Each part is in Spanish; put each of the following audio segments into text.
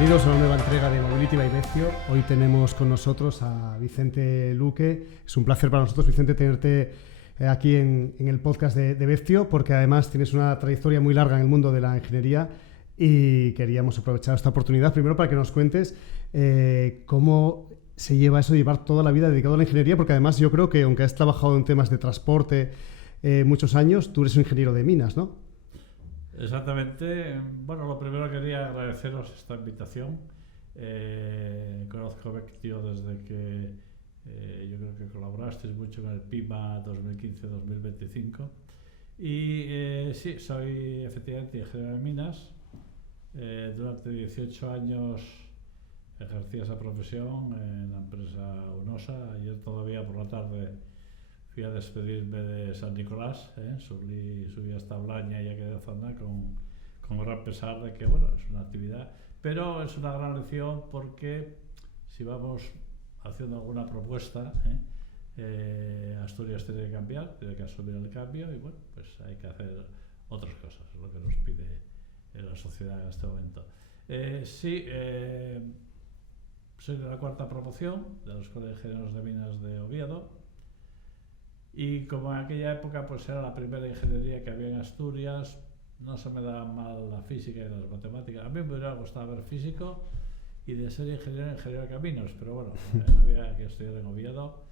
Bienvenidos a una nueva entrega de Mobility by Veztio. Hoy tenemos con nosotros a Vicente Luque. Es un placer para nosotros, Vicente, tenerte aquí en el podcast de Veztio, porque además tienes una trayectoria muy larga en el mundo de la ingeniería y queríamos aprovechar esta oportunidad primero para que nos cuentes cómo se lleva eso de llevar toda la vida dedicado a la ingeniería, porque además yo creo que aunque has trabajado en temas de transporte muchos años, tú eres un ingeniero de minas, ¿no? Exactamente. Bueno, lo primero quería agradeceros esta invitación. Conozco a Veztio desde que yo creo que colaborasteis mucho con el PIMA 2015-2025 y sí, soy efectivamente ingeniero de minas. Durante 18 años ejercí esa profesión en la empresa UNOSA. Ayer todavía por la tarde fui a despedirme de San Nicolás, subí hasta Blaña y a quedé zona con gran pesar de que, bueno, es una actividad, pero es una gran lección porque si vamos haciendo alguna propuesta, Asturias tiene que cambiar, tiene que asumir el cambio y, bueno, pues hay que hacer otras cosas, es lo que nos pide la sociedad en este momento. Soy de la cuarta promoción de la Escuela de Ingenieros de Minas de Oviedo. Y como en aquella época pues era la primera ingeniería que había en Asturias, no se me daba mal la física y las matemáticas. A mí me hubiera gustado ver físico y de ser ingeniero de caminos, pero bueno, había que estudiar en Oviedo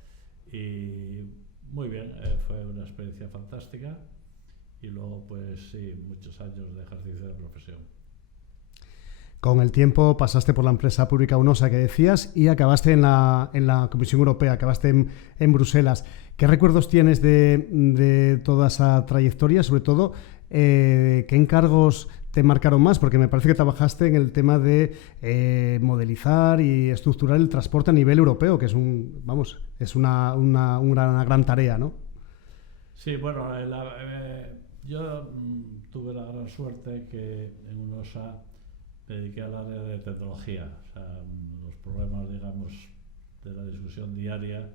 y muy bien, fue una experiencia fantástica y luego pues sí, muchos años de ejercicio de profesión. Con el tiempo pasaste por la empresa pública UNOSA que decías y acabaste en la Comisión Europea, acabaste en Bruselas. ¿Qué recuerdos tienes de toda esa trayectoria? Sobre todo, ¿qué encargos te marcaron más? Porque me parece que trabajaste en el tema de modelizar y estructurar el transporte a nivel europeo, que es una gran tarea, ¿no? Sí, bueno, yo tuve la gran suerte que en UNOSA me dediqué al área de tecnología. O sea, los problemas, digamos, de la discusión diaria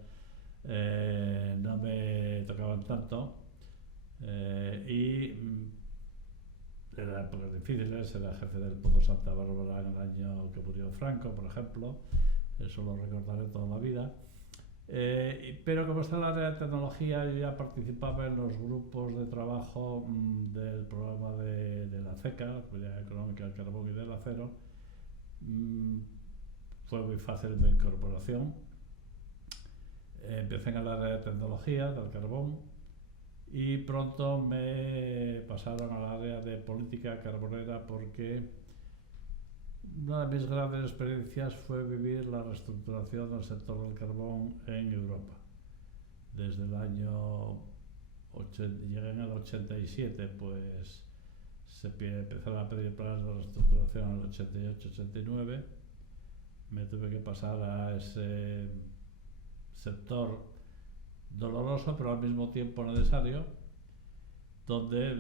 no me tocaban tanto y eran épocas difíciles. Era jefe del Pozo Santa Bárbara en el año que murió Franco, por ejemplo. Eso lo recordaré toda la vida. Pero como está en el área de tecnología, yo ya participaba en los grupos de trabajo del programa de la CECA, la Comunidad Económica del Carbón y del Acero. Fue muy fácil mi incorporación. Empecé en el área de tecnología del carbón y pronto me pasaron al área de política carbonera porque una de mis grandes experiencias fue vivir la reestructuración del sector del carbón en Europa. Desde el año llegué en el 87, pues empezaron a pedir planes de reestructuración en el 88-89. Me tuve que pasar a ese sector doloroso, pero al mismo tiempo necesario, donde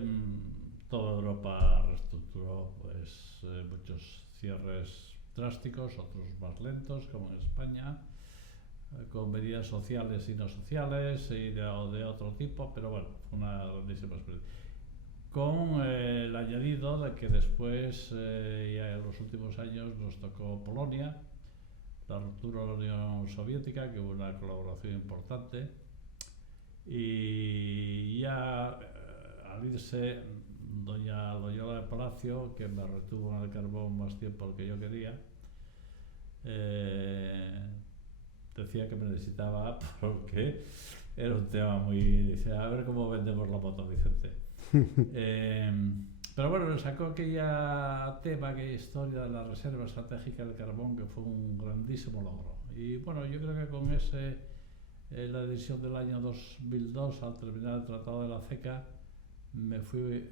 toda Europa reestructuró pues, muchos cierres drásticos, otros más lentos, como en España, con medidas sociales y no sociales y de otro tipo, pero bueno, fue una grandísima experiencia. Con el añadido de que después, ya en los últimos años, nos tocó Polonia, la ruptura de la Unión Soviética, que hubo una colaboración importante, y ya al irse doña Loyola de Palacio, que me retuvo en el carbón más tiempo del que yo quería, decía que me necesitaba porque era un tema muy... Dice, a ver cómo vendemos la moto, Vicente. Pero bueno, nos sacó aquella historia de la reserva estratégica del carbón, que fue un grandísimo logro. Y bueno, yo creo que con la decisión del año 2002, al terminar el Tratado de la CECA, me fui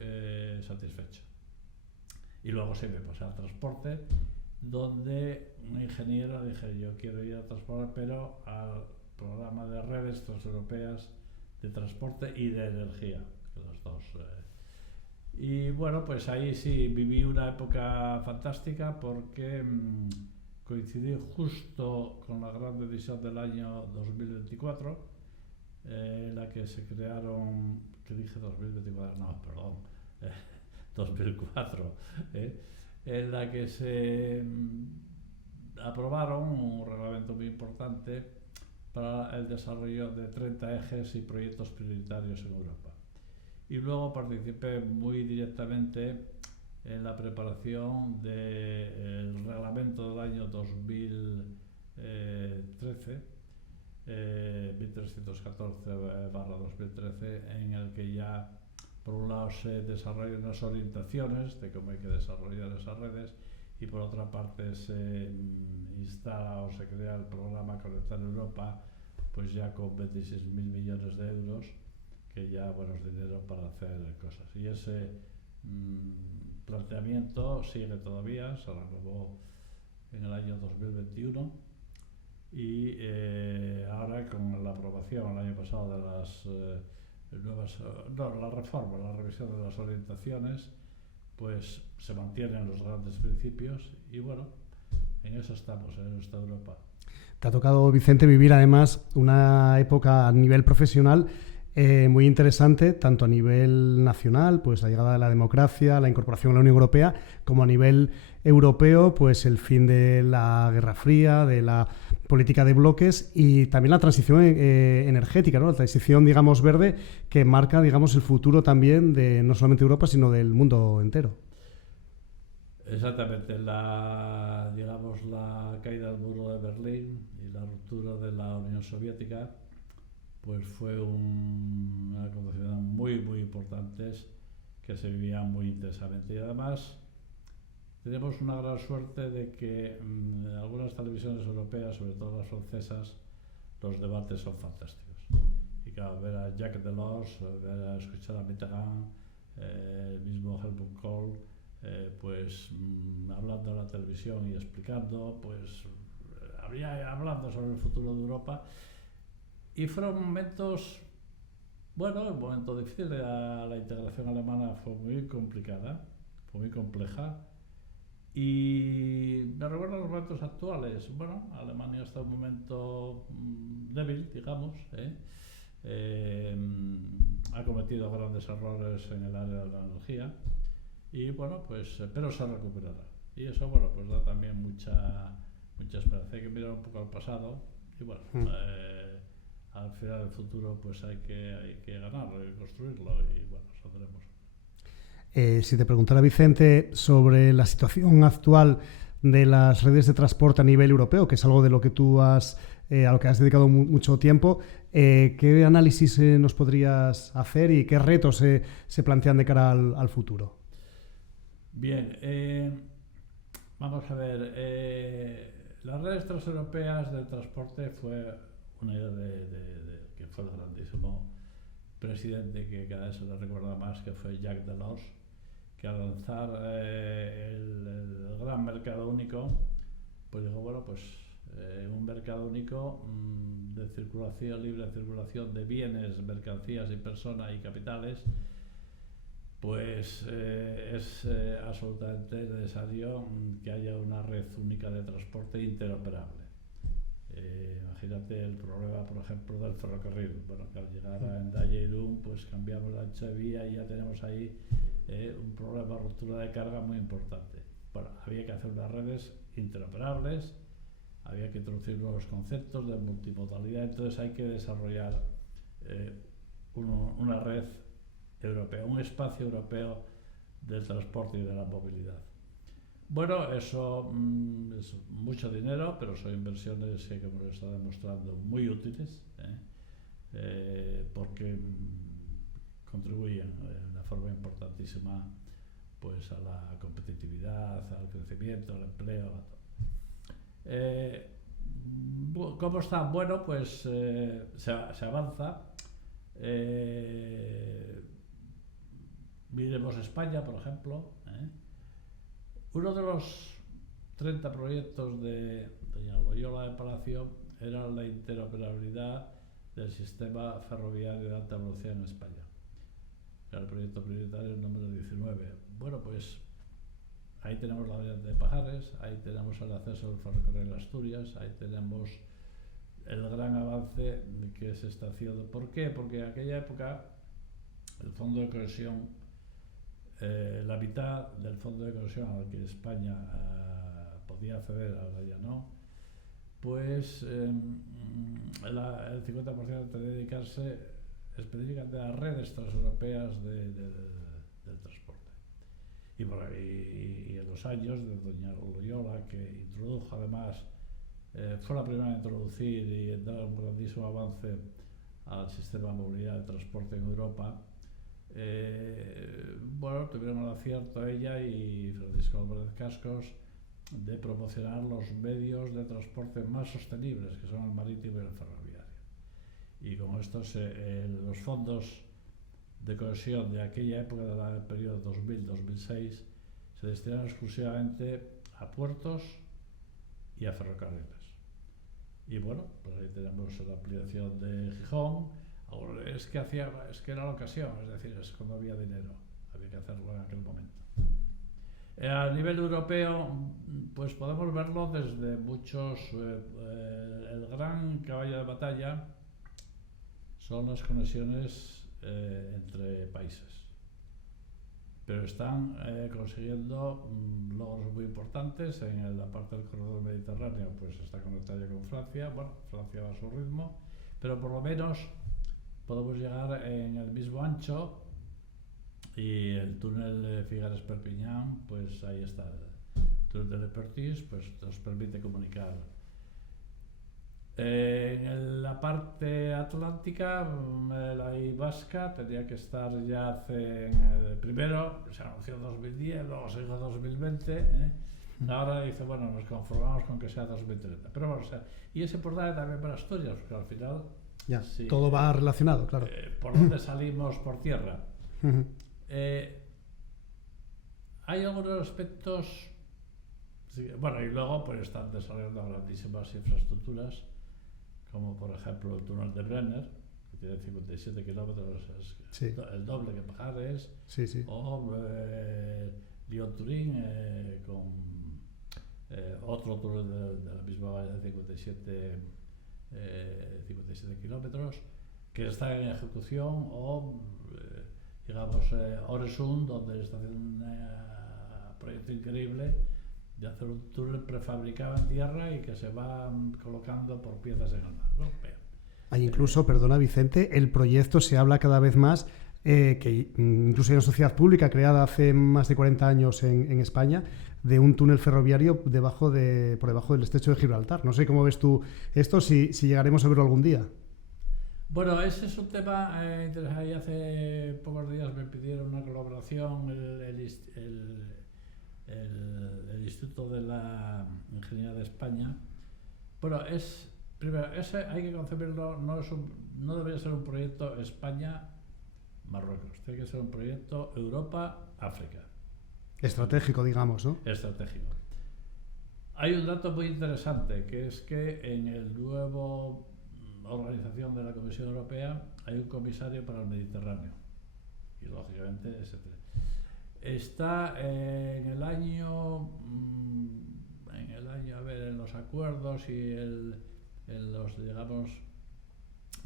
satisfecho. Y luego sí me pasé al transporte, donde un ingeniero dije, yo quiero ir a transporte, pero al programa de redes transeuropeas de transporte y de energía, los dos. Y bueno, pues ahí sí viví una época fantástica porque coincidí justo con la gran decisión del año 2024, en la que se crearon, que dije 2024, no, perdón, 2004, en la que se aprobaron un reglamento muy importante para el desarrollo de 30 ejes y proyectos prioritarios en Europa. Y luego participé muy directamente en la preparación del reglamento del año 2013, 1314/2013, en el que ya por un lado se desarrollan las orientaciones de cómo hay que desarrollar esas redes y por otra parte se instala o se crea el programa Conectar Europa, pues ya con 26.000 millones de euros, que ya bueno, es dinero para hacer cosas. Y ese planteamiento sigue todavía, se renovó en el año 2021 y ahora con la aprobación el año pasado de las la reforma, la revisión de las orientaciones, pues se mantienen los grandes principios y bueno, en eso estamos, en esta Europa. Te ha tocado, Vicente, vivir además una época a nivel profesional muy interesante, tanto a nivel nacional, pues la llegada de la democracia, la incorporación a la Unión Europea, como a nivel europeo, pues el fin de la Guerra Fría, de la política de bloques y también la transición energética, ¿no? La transición, digamos, verde, que marca, digamos, el futuro también de no solamente Europa, sino del mundo entero. Exactamente, digamos, la caída del muro de Berlín y la ruptura de la Unión Soviética pues fue una acontecimientos muy importantes que se vivían muy intensamente. Y además tenemos una gran suerte de que en algunas televisiones europeas, sobre todo las francesas, los debates son fantásticos. Y claro, ver a Jacques Delors, escuchar a Mitterrand, el mismo Helmut Kohl, pues hablando en la televisión y explicando, pues hablando sobre el futuro de Europa. Y fueron momentos, bueno, un momento difícil. La integración alemana fue muy complicada, fue muy compleja. Y me recuerdo los momentos actuales. Bueno, Alemania está en un momento débil, digamos. Ha cometido grandes errores en el área de la energía. Y bueno, pues, pero se recuperará. Y eso, bueno, pues da también mucha esperanza. Hay que mirar un poco al pasado. Y bueno, al final del futuro pues hay que ganarlo y construirlo y bueno, saldremos. Si te preguntara, Vicente, sobre la situación actual de las redes de transporte a nivel europeo, que es algo de lo que tú a lo que has dedicado mucho tiempo, ¿qué análisis nos podrías hacer y qué retos se plantean de cara al futuro? Bien, vamos a ver, las redes transeuropeas del transporte fue una idea que fue el grandísimo presidente que cada vez se le recuerda más, que fue Jacques Delors, que al lanzar el gran mercado único, pues dijo, bueno, pues un mercado único de circulación, libre circulación de bienes, mercancías y personas y capitales, pues es absolutamente necesario que haya una red única de transporte interoperable. Imagínate el problema, por ejemplo, del ferrocarril. Bueno, que al llegar a Hendaya y Irún, pues cambiamos la ancha de vía y ya tenemos ahí un problema de ruptura de carga muy importante. Bueno, había que hacer unas redes interoperables, había que introducir nuevos conceptos de multimodalidad, entonces hay que desarrollar una red europea, un espacio europeo del transporte y de la movilidad. Bueno, eso es mucho dinero, pero son inversiones que, como lo está demostrando, muy útiles, porque contribuyen de una forma importantísima pues, a la competitividad, al crecimiento, al empleo, a todo. ¿Cómo está? Bueno, pues se avanza. Miremos España, por ejemplo. Uno de los 30 proyectos de doña Loyola de Palacio era la interoperabilidad del sistema ferroviario de alta velocidad en España. Era el proyecto prioritario número 19. Bueno, pues ahí tenemos la variante de Pajares, ahí tenemos el acceso al ferrocarril de Asturias, ahí tenemos el gran avance que se está haciendo. ¿Por qué? Porque en aquella época el Fondo de Cohesión la mitad del fondo de cohesión al que España podía acceder, ahora ya no, pues el 50% debe dedicarse específicamente a las redes transeuropeas del transporte. Y en los años de doña Loyola, que introdujo además, fue la primera a introducir y dar un grandísimo avance al sistema de movilidad de transporte en Europa, bueno, tuvieron el acierto ella y Francisco Álvarez Cascos de promocionar los medios de transporte más sostenibles, que son el marítimo y el ferroviario. Y con esto los fondos de cohesión de aquella época, del periodo 2000-2006, se destinaron exclusivamente a puertos y a ferrocarriles. Y bueno, pues ahí tenemos la ampliación de Gijón. Ahora, es que era la ocasión, es decir, es cuando había dinero, había que hacerlo en aquel momento. A nivel europeo, pues podemos verlo desde muchos. El gran caballo de batalla son las conexiones entre países, pero están consiguiendo logros muy importantes. En la parte del corredor mediterráneo, pues está conectada con Francia. Bueno, Francia va a su ritmo, pero por lo menos podemos llegar en el mismo ancho, y el túnel Figueres-Perpiñán, pues ahí está. El túnel de Le Pertis, pues nos permite comunicar. En la parte atlántica, la y vasca, tendría que estar ya primero, se anunció en 2010, luego se dijo 2020, ahora dice, bueno, nos conformamos con que sea 2030. Pero bueno, o sea, y es importante también para Asturias, porque al final... Ya, sí, todo va relacionado, claro. ¿Por dónde salimos por tierra? Hay algunos aspectos... Bueno, y luego pues están desarrollando grandísimas infraestructuras, como por ejemplo el túnel de Brenner, que tiene 57 kilómetros, es el doble que Pajares, o Lyon-Turín, con otro túnel de la misma valla de 57 kilómetros, que está en ejecución, o digamos Øresund, donde está haciendo un proyecto increíble de hacer un túnel prefabricado en tierra y que se va colocando por piezas en el mar, ¿no? Hay incluso, perdona Vicente, el proyecto se habla cada vez más, que incluso hay una sociedad pública creada hace más de 40 años en España, de un túnel ferroviario por debajo del estrecho de Gibraltar. No sé cómo ves tú esto, si llegaremos a verlo algún día. Bueno, ese es un tema interesante. Hace pocos días me pidieron una colaboración el Instituto de la Ingeniería de España. Bueno, primero, ese hay que concebirlo, no debería ser un proyecto España-Marruecos, tiene que ser un proyecto Europa-África. Estratégico, digamos, ¿no? Estratégico. Hay un dato muy interesante, que es que en el nuevo organización de la Comisión Europea hay un comisario para el Mediterráneo, y lógicamente está en el año, a ver, en los acuerdos y en los, digamos,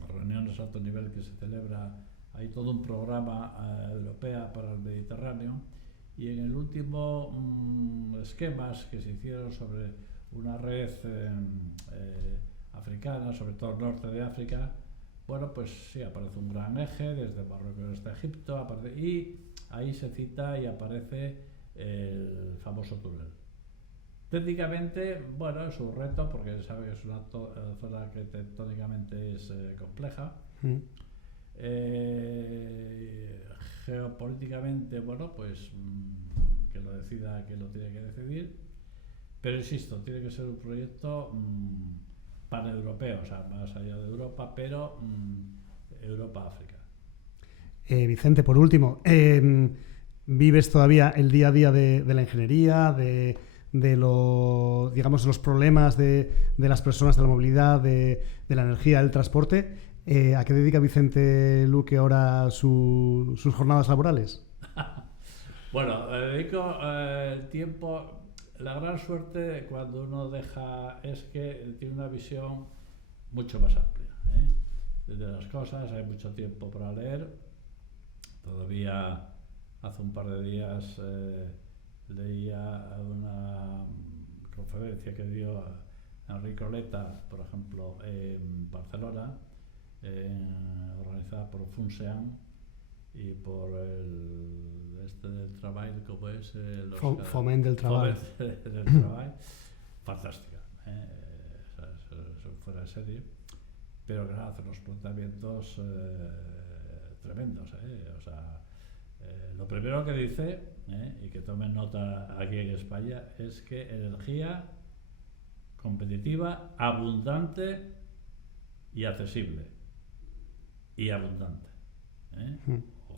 reuniones a alto nivel que se celebra, hay todo un programa europeo para el Mediterráneo, y en el último esquemas que se hicieron sobre una red africana, sobre todo el norte de África, bueno, pues sí, aparece un gran eje desde Marruecos hasta Egipto, y ahí se cita y aparece el famoso túnel. Técnicamente, bueno, es un reto porque sabe que es una zona que tectónicamente es compleja. Geopolíticamente, bueno, pues que lo decida quien lo tiene que decidir, pero insisto, tiene que ser un proyecto paneuropeo, o sea, más allá de Europa, pero Europa-África. Vicente, por último, ¿vives todavía el día a día de la ingeniería, de digamos, los problemas de las personas, de la movilidad, de la energía, del transporte? ¿A qué dedica Vicente Luque ahora sus jornadas laborales? Bueno, dedico el tiempo. La gran suerte cuando uno deja es que tiene una visión mucho más amplia, de las cosas. Hay mucho tiempo para leer. Todavía hace un par de días leía una conferencia que dio Enrique Oleta, por ejemplo, en Barcelona, organizada por FUNSEAN y por el del trabajo, ¿cómo es? Foment del Trabajo. Del Trabajo. Fantástica, eso fuera de serie, pero claro, hace unos planteamientos tremendos, o sea, lo primero que dice, y que tomen nota aquí en España, es que energía competitiva, abundante y accesible. Y abundante.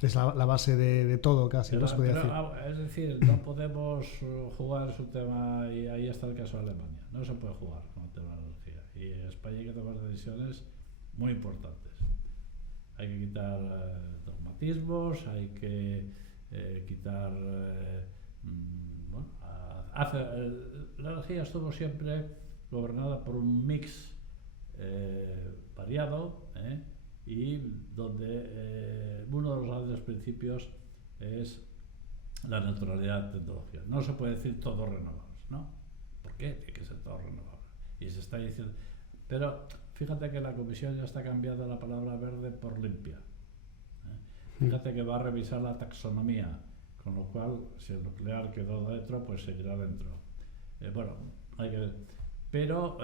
Es la base de todo, casi, pero, no se puede decir. Es decir, no podemos jugar su tema, y ahí está el caso de Alemania. No se puede jugar con el tema de la energía. Y en España hay que tomar decisiones muy importantes. Hay que quitar dogmatismos, hay que quitar... la energía estuvo siempre gobernada por un mix variado, y donde uno de los grandes principios es la neutralidad tecnológica. No se puede decir todo renovables, ¿no? ¿Por qué? Tiene que ser todo renovable. Y se está diciendo... Pero fíjate que la Comisión ya está cambiando la palabra verde por limpia. Fíjate que va a revisar la taxonomía, con lo cual, si el nuclear quedó dentro, pues seguirá dentro. Bueno, hay que ver. Pero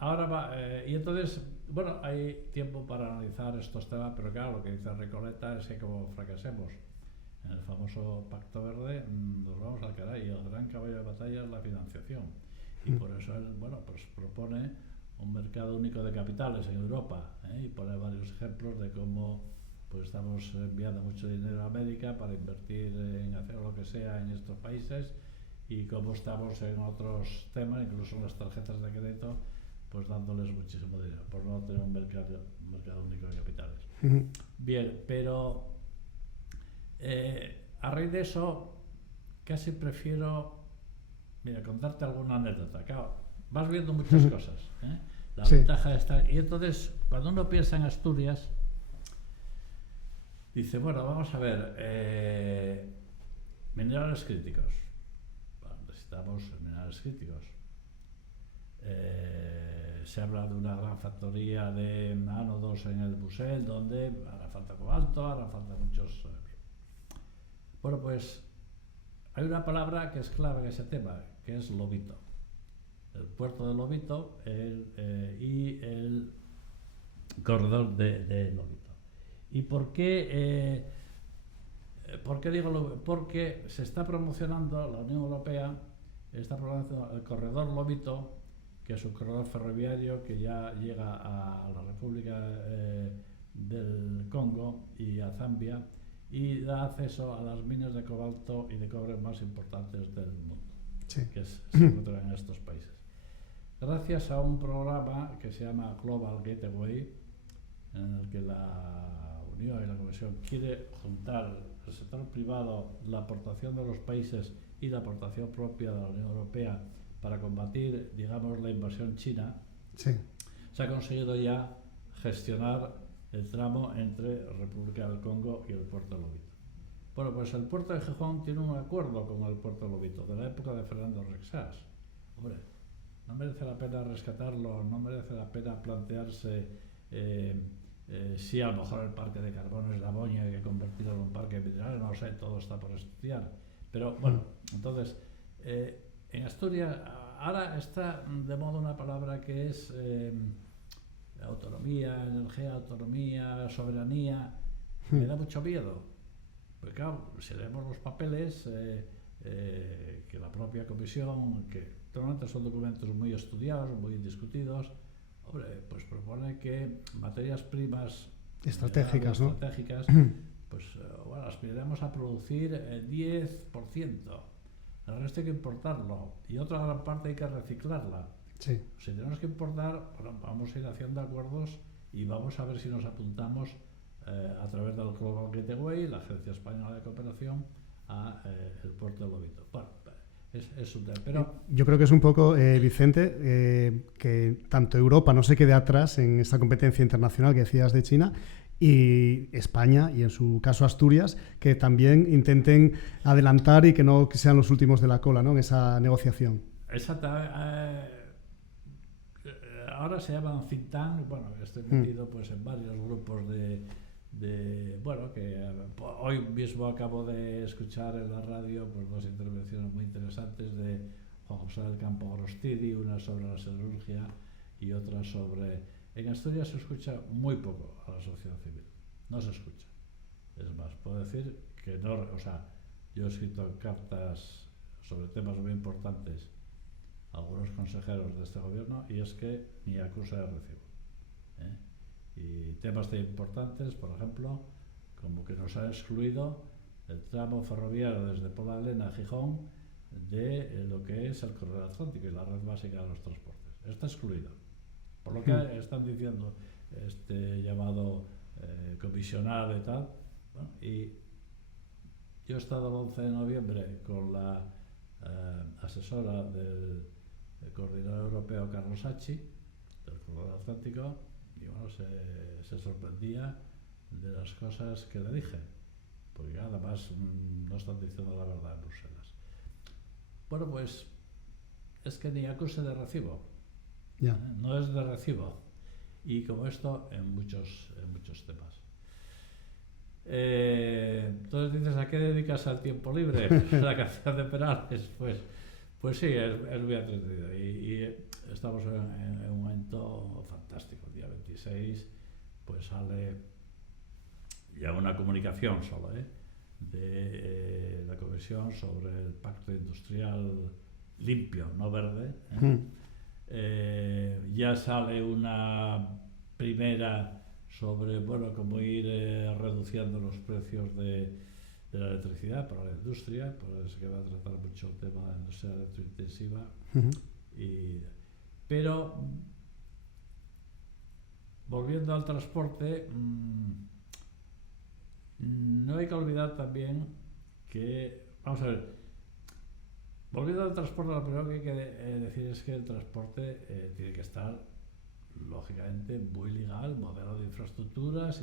ahora va... y entonces, bueno, hay tiempo para analizar estos temas, pero claro, lo que dice Recoleta es que como fracasemos en el famoso Pacto Verde, nos vamos al caray, y el gran caballo de batalla es la financiación. Y por eso él, bueno, pues propone un mercado único de capitales en Europa, y pone varios ejemplos de cómo pues estamos enviando mucho dinero a América para invertir en hacer lo que sea en estos países, y cómo estamos en otros temas, incluso en las tarjetas de crédito, pues dándoles muchísimo dinero, por no tener un mercado único de capitales. Bien, pero a raíz de eso, casi prefiero, mira, contarte alguna anécdota. Claro, vas viendo muchas cosas, la ventaja está. Y entonces, cuando uno piensa en Asturias, dice, bueno, vamos a ver, minerales críticos. Bueno, necesitamos minerales críticos. Se habla de una gran factoría de ánodos en el Busel, donde hará falta cobalto, hará falta muchos... Bueno, pues hay una palabra que es clave en ese tema, que es Lobito. El puerto de Lobito y el corredor de Lobito. ¿Y por qué digo Lobito? Porque se está promocionando, la Unión Europea está promocionando el corredor Lobito, que es un corredor ferroviario que ya llega a la República del Congo y a Zambia, y da acceso a las minas de cobalto y de cobre más importantes del mundo, que se encuentran en estos países. Gracias a un programa que se llama Global Gateway, en el que la Unión y la Comisión quiere juntar el sector privado, la aportación de los países y la aportación propia de la Unión Europea para combatir, digamos, la invasión china, se ha conseguido ya gestionar el tramo entre República del Congo y el puerto de Lobito. Bueno, pues el puerto de Gijón tiene un acuerdo con el puerto de Lobito, de la época de Fernando Rexas. Hombre, no merece la pena rescatarlo, no merece la pena plantearse si a lo mejor el parque de carbón es la boña y hay que convertirlo en un parque mineral, no sé, todo está por estudiar. Pero bueno, entonces, en Asturias ahora está de moda una palabra que es autonomía, energía, autonomía, soberanía. Me da mucho miedo, porque claro, si leemos los papeles que la propia comisión, que normalmente son documentos muy estudiados, muy discutidos, hombre, pues propone que materias primas estratégicas, ¿no? Pues bueno, aspiraremos a producir el 10%, el resto hay que importarlo, y otra gran parte hay que reciclarla. Si tenemos que importar, bueno, vamos a ir haciendo acuerdos y vamos a ver si nos apuntamos a través del Global Gateway, la Agencia Española de Cooperación, a el puerto de Lobito. Bueno, es un tema, pero... Yo creo que es un poco, Vicente, que tanto Europa no se quede atrás en esta competencia internacional que decías de China, y España, y en su caso Asturias, que también intenten adelantar y que no que sean los últimos de la cola, ¿no?, en esa negociación. Exacto. Ahora se llaman think tank. Bueno, estoy metido pues en varios grupos bueno, que hoy mismo acabo de escuchar en la radio pues 2 intervenciones muy interesantes de Juan José del Campo Arostidi, una sobre la siderurgia y otra sobre... En Asturias se escucha muy poco a la sociedad civil, no se escucha. Es más, puedo decir que no, o sea, yo he escrito cartas sobre temas muy importantes a algunos consejeros de este gobierno y es que ni acusa de recibo. Y temas tan importantes, por ejemplo, como que nos ha excluido el tramo ferroviario desde Pola de Lena a Gijón de lo que es el corredor atlántico y la red básica de los transportes. Está excluido. Por lo que están diciendo llamado comisionado y tal. Bueno, y yo he estado el 11 de noviembre con la asesora del coordinador europeo Carlos Hachi, del corredor atlántico, y bueno, se sorprendía de las cosas que le dije, porque además no están diciendo la verdad en Bruselas. Bueno, pues es que ni acuse de recibo. Yeah. No es de recibo. Y como esto en muchos temas. Entonces dices, ¿a qué dedicas al tiempo libre? La canción de Perales. Pues sí, es muy entretenido. Y estamos en un momento fantástico. El día 26 pues sale ya una comunicación solo de la Comisión sobre el Pacto Industrial limpio, no verde. Ya sale una primera sobre cómo ir reduciendo los precios de la electricidad para la industria, pues que va a tratar mucho el tema de la industria electrointensiva. Pero volviendo al transporte, no hay que olvidar también que, vamos a ver, volviendo al transporte, lo primero que hay que decir es que el transporte tiene que estar, lógicamente, muy ligado al modelo de infraestructuras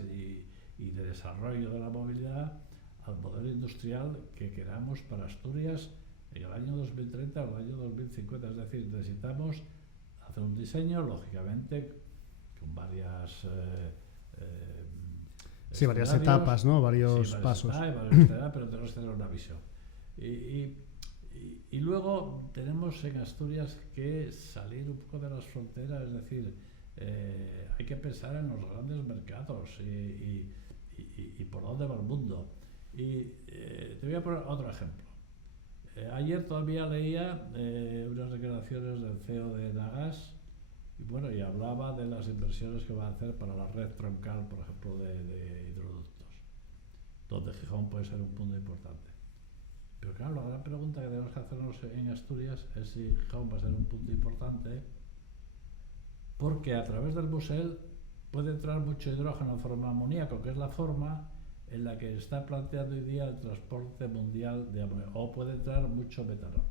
y de desarrollo de la movilidad, al modelo industrial que queramos para Asturias en el año 2030 o el año 2050. Es decir, necesitamos hacer un diseño, lógicamente, con varias... varias etapas, ¿no? Varios pasos. Pero tenemos que tener una visión. Y luego tenemos en Asturias que salir un poco de las fronteras, es decir, hay que pensar en los grandes mercados y por dónde va el mundo. Y te voy a poner otro ejemplo. Ayer todavía leía unas declaraciones del CEO de Nagas y hablaba de las inversiones que va a hacer para la red troncal, por ejemplo, de hidroductos, donde Gijón puede ser un punto importante. Pero claro, la gran pregunta que tenemos que hacernos en Asturias es si Gijón va a ser un punto importante, porque a través del Busel puede entrar mucho hidrógeno en forma de amoníaco, que es la forma en la que está planteando hoy día el transporte mundial de amoníaco, o puede entrar mucho metanol.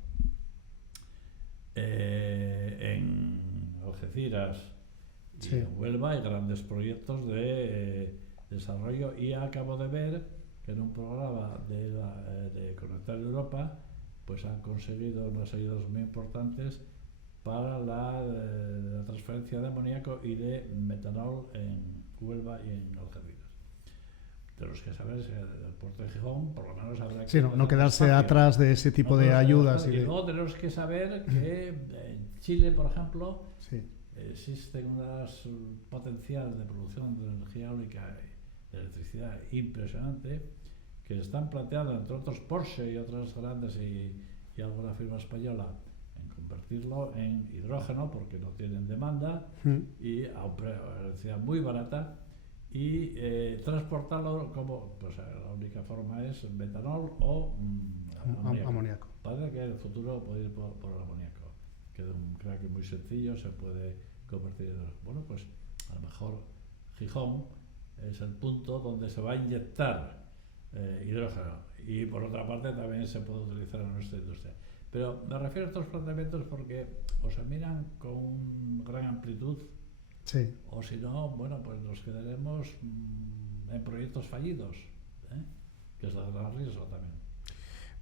En Algeciras y en Huelva hay grandes proyectos de desarrollo, y acabo de ver que en un programa de Conectar Europa pues han conseguido unas ayudas muy importantes para la transferencia de amoníaco y de metanol en Huelva y en Algeciras. Tenemos que saber si el puerto de Gijón por lo menos habrá que... Sí, no quedarse atrás de ese tipo de ayudas. Y luego tenemos que saber que en Chile, por ejemplo, existe un potencial de producción de energía eólica y de electricidad impresionante, que se están planteando, entre otros Porsche y otras grandes y alguna firma española, en convertirlo en hidrógeno porque no tienen demanda y a una electricidad muy barata, y transportarlo como, pues la única forma es metanol o amoníaco. Parece que el futuro puede ir por el amoníaco, que de un crack muy sencillo se puede convertir en hidrógeno. Bueno, pues a lo mejor Gijón es el punto donde se va a inyectar hidrógeno, y por otra parte también se puede utilizar en nuestra industria. Pero me refiero a estos planteamientos porque o se miran con gran amplitud, o si no, pues nos quedaremos en proyectos fallidos, que es el gran riesgo también.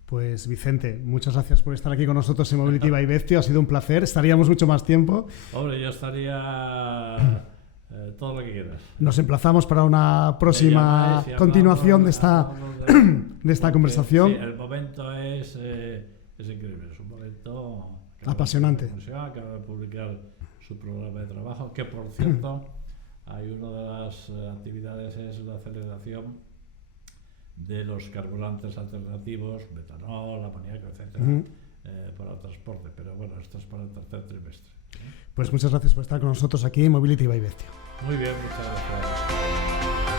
Pues Vicente, muchas gracias por estar aquí con nosotros en Mobility by Bestio. Ha sido un placer. Estaríamos mucho más tiempo. Hombre, yo estaría todo lo que quieras. Nos emplazamos para una próxima continuación de esta conversación. Sí, el momento es increíble. Es un momento apasionante. Acaba de publicar su programa de trabajo, que por cierto, hay una de las actividades es la aceleración de los carburantes alternativos, metanol, amoníaco, etcétera, para el transporte. Pero bueno, esto es para el tercer trimestre. Pues muchas gracias por estar con nosotros aquí en Mobility by Bestio. Muy bien, muchas gracias.